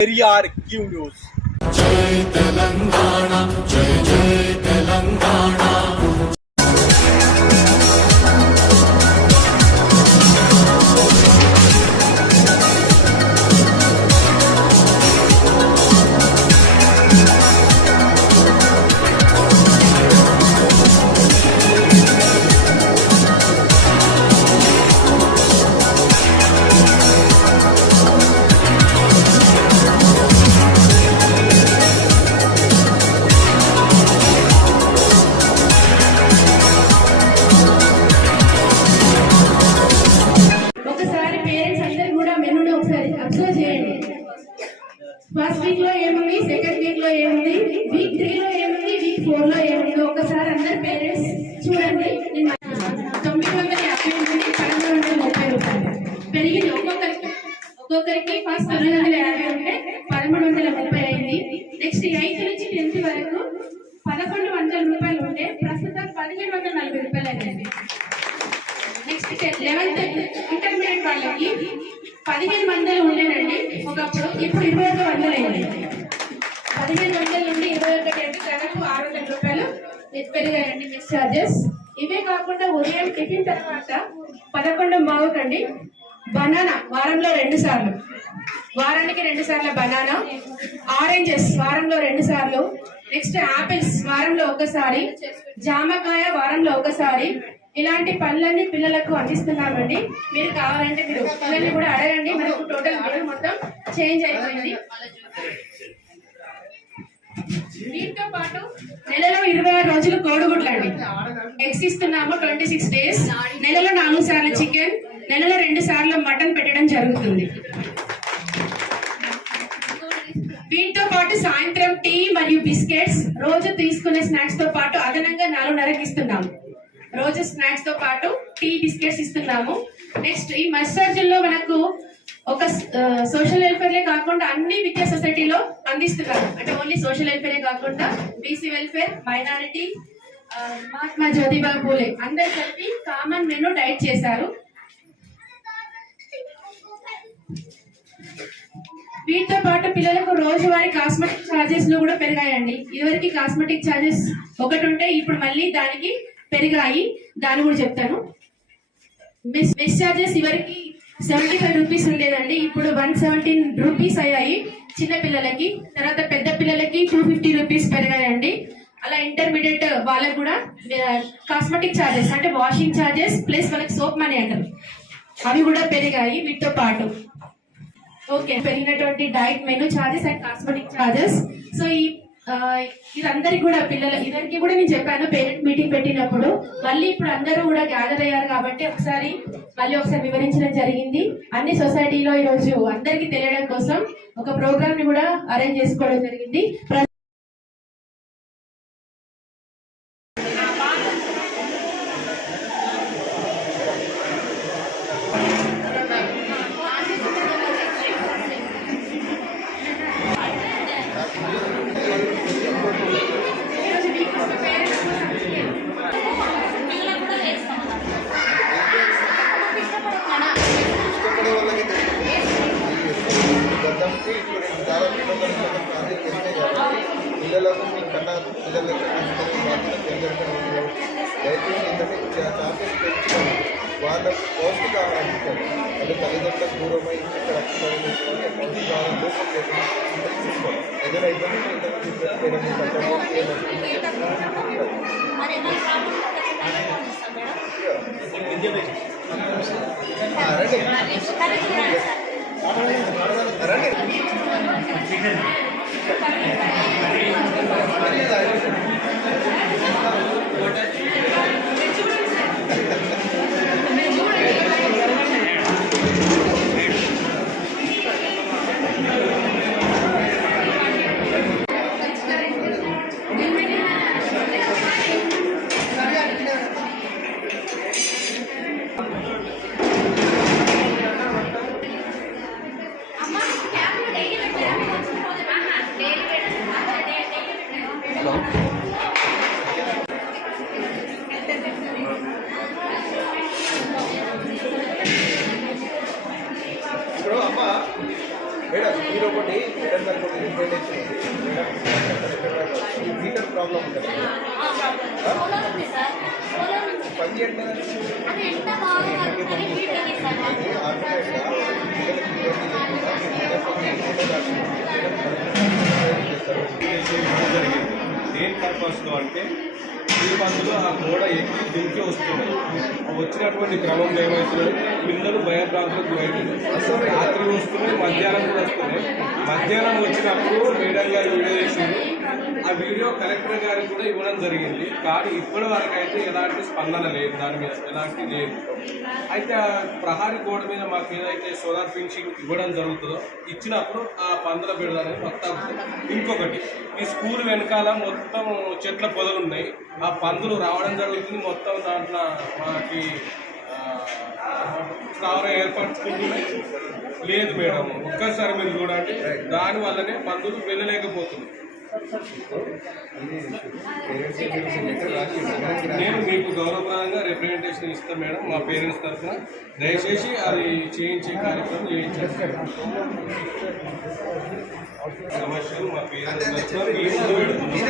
Periyar Q news ஜெய் தெலங்கானா ஜெய் ஜெய் தெலங்கானா. ఫోర్లో ఏముందో ఒకసారి అందరు పేరెంట్స్ చూడండి. తొమ్మిది వందల యాభై నుండి పన్నెండు వందల ముప్పై రూపాయలు. పెరిగింది ఒక్కొక్కరికి. ఒక్కొక్కరికి ఫస్ట్ తొమ్మిది వందల యాభై ఉంటే పదమూడు వందల ముప్పై అయింది. నెక్స్ట్ ఎయిత్ నుంచి టెన్త్ వరకు పదకొండు వందల రూపాయలు ఉంటే ప్రస్తుతం పదిహేను వందల నలభై రూపాయలు అయింది. నెక్స్ట్ లెవెన్త్ ఇంటర్మీడియట్ వాళ్ళకి పదిహేను వందలు ఉండేనండి. ఒకప్పుడు ఇప్పుడు ఇరవై ఐదు వందలు అయింది. పదిహేను వందల నుండి ఇరవై ఒకటి అంటే దాదాపు ఆరు వందల రూపాయలు పెరిగాయండి మిస్ చార్జెస్. ఇవే కాకుండా ఉదయం టిఫిన్ తర్వాత పదకొండు మావకండి. బనానా వారంలో రెండు సార్లు. వారానికి రెండు సార్లు బనానా. ఆరెంజెస్ వారంలో రెండు సార్లు. నెక్స్ట్ ఆపిల్స్ వారంలో ఒకసారి. జామకాయ వారంలో ఒకసారి. ఇలాంటి పళ్ళన్ని పిల్లలకు అందిస్తున్నామండి. మీరు కావాలంటే మీరు పిల్లల్ని కూడా అడగండి. మనకు టోటల్ మొత్తం చేంజ్ అయిపోయింది. దీంతో పాటు నెలలో ఇరవై ఆరు రోజులు కోడిగుడ్లండి. ఎగ్స్ ఇస్తున్నాము ట్వంటీ సిక్స్ డేస్. నెలలో నాలుగు సార్లు చికెన్ నెలలో రెండు సార్లు మటన్ పెట్టడం జరుగుతుంది. దీంతో పాటు సాయంత్రం టీ మరియు బిస్కెట్స్ రోజు తీసుకునే స్నాక్స్తో పాటు అదనంగా నాలుగున్నరకి ఇస్తున్నాము. రోజు స్నాక్స్తో పాటు టీ బిస్కెట్స్ ఇస్తున్నాము. నెక్స్ట్ ఈ మసాజుల్లో మనకు ఒక సోషల్ వెల్ఫేర్లే కాకుండా అన్ని విద్యా సొసైటీలో అందిస్తున్నారు. అంటే ఓన్లీ సోషల్ వెల్ఫేరే కాకుండా BC welfare minority Mahatma Jyotiba Phule అందరు కలిపి కామన్ మెను డైట్ చేశారు. వీటితో పాటు పిల్లలకు రోజువారీ కాస్మెటిక్ ఛార్జెస్లో కూడా పెరిగాయండి. ఇదివరకు కాస్మెటిక్ ఛార్జెస్ ఒకటి ఉంటే ఇప్పుడు మళ్ళీ దానికి పెరిగాయి. దాని కూడా చెప్తాను. మిస్ మిస్ ఛార్జెస్ ఇవరికి సెవెంటీ ఫైవ్ రూపీస్ ఉండేదండి. ఇప్పుడు వన్ సెవెంటీన్ రూపీస్ అయ్యాయి చిన్న పిల్లలకి. తర్వాత పెద్ద పిల్లలకి టూ ఫిఫ్టీ రూపీస్ పెరిగాయండి. అలా ఇంటర్మీడియట్ వాళ్ళకు కూడా కాస్మెటిక్ ఛార్జెస్ అంటే వాషింగ్ ఛార్జెస్ ప్లస్ వాళ్ళకి సోప్ మనీ అంటారు. అవి కూడా పెరిగాయి వీటితో పాటు. ఓకే పెరిగినటువంటి diet menu charges and cosmetic charges so ఈ ఇదందరికి కూడా పిల్లలు ఇద్దరికి కూడా నేను చెప్పాను పేరెంట్ మీటింగ్ పెట్టినప్పుడు మళ్ళీ ఇప్పుడు అందరూ కూడా గ్యాదర్ అయ్యారు కాబట్టి ఒకసారి మళ్ళీ ఒకసారి వివరించడం జరిగింది. అన్ని సొసైటీలో ఈ రోజు తెలియడం కోసం ఒక ప్రోగ్రామ్ని కూడా అరేంజ్ చేసుకోవడం జరిగింది. పిల్లలకు మీ కన్నా పిల్లలకి అందరికీ బాధ్యత తెలియడం ఉంది కాబట్టి దయచేసి ఏంటంటే చార్జెస్ పెంచుకొని వాళ్ళకు పౌష్టికాహారం అందించాలి అది తల్లిదండ్రులకు దూరమై ఇక్కడ పౌష్టికాహారం లోపం లేకుండా అందరికీ చూసుకోవాలి ఏదైనా ఇబ్బంది ఉంటే ఇంతకు తీసుకెళ్ళి ఏదైనా కట్టడం ఏదైనా మరి ఏమైనా ప్రాబ్లం ఉంటే ఖచ్చితంగా పంపిస్తాం మేడం ఆ, రండి కానీ చూడండి సార్ రండి అమ్మ రికమెండేషన్ ఉంది? మేడం ఈ మీటర్ ప్రాబ్లం ఉంటుంది పని చేయండి దేని పర్పస్లో అంటే ఈ ఆ గోడ ఎక్కి దించి వస్తున్నాయి వచ్చినటువంటి క్రమంలో ఏమవుతున్నాయి పిల్లలు భయభ్రాంతులకు అసలు రాత్రి వస్తున్నాయి మధ్యాహ్నం కూడా వస్తున్నాయి. మధ్యాహ్నం వచ్చినప్పుడు మేడం గారు వీడియో చేసింది ఆ వీడియో కలెక్టర్ గారికి కూడా ఇవ్వడం జరిగింది. కానీ ఇప్పటి వరకు అయితే ఎలాంటి స్పందన లేదు. దాని మీద ఎలాంటి లేదు. అయితే ఆ ప్రహారీ గోడ మీద మాకు ఏదైతే సోలార్ ఫినిషింగ్ ఇవ్వడం జరుగుతుందో ఇచ్చినప్పుడు ఆ పందల బిడదని మొత్తం ఇంకొకటి. ఈ స్కూల్ వెనకాల మొత్తం చెట్ల పొదలు ఉన్నాయి. ఆ పందులు రావడం జరుగుతుంది. మొత్తం దాంట్లో మనకి స్థావర స్థావరం ఏర్పరచుకుంటున్నాయి లేదు మేడం. ఒక్కసారి మీరు చూడండి. దాని వల్లనే పందులు వెళ్ళలేకపోతున్నాయి నేను మీకు గౌరవప్రదంగా రిప్రజెంటేషన్ ఇస్తాను మేడం మా పేరెంట్స్ తరఫున. దయచేసి అది చేయించే కార్యక్రమం చేయించారు సమస్యలు మా పేరెంట్స్ మీ